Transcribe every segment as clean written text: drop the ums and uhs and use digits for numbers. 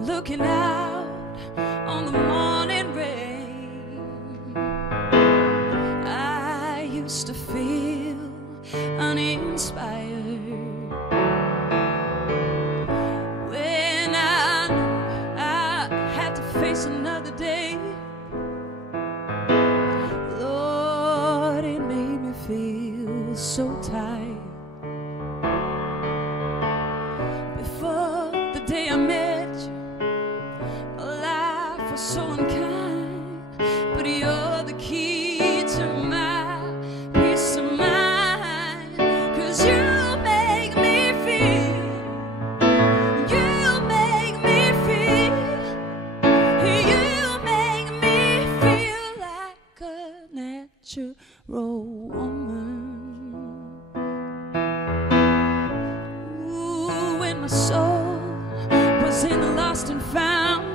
looking out on the morning rain. I used to feel uninspired when I knew I had to face another day. Lord, it made me feel so tired. Before the day I met you, my life was so unkind, but you're the key to my peace of mind. 'Cause you make me feel, you make me feel, you make me feel like a natural woman. Ooh, when my soul was in the lost and found,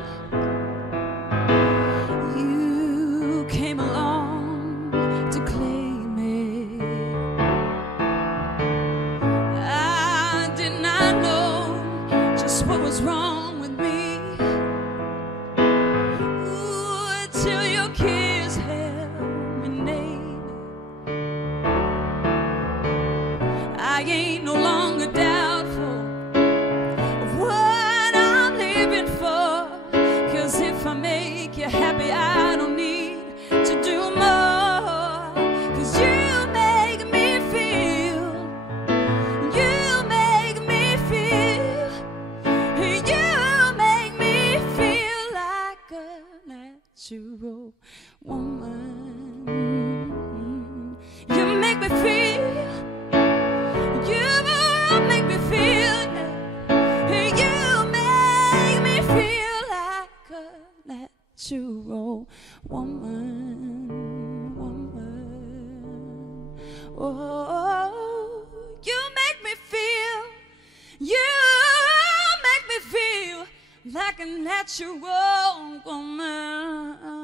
you came along to claim it. I did not know just what was wrong with me. Ooh, till your kiss held me naked. I ain't no longer doubtful of what I'm living for. 'Cause if I make you happy, I don't need to do more. 'Cause you make me feel, you make me feel, you make me feel like a natural woman. You make me feel, you make me feel, you make me feel like a natural woman, woman. Oh, you make me feel, you make me feel like a natural woman.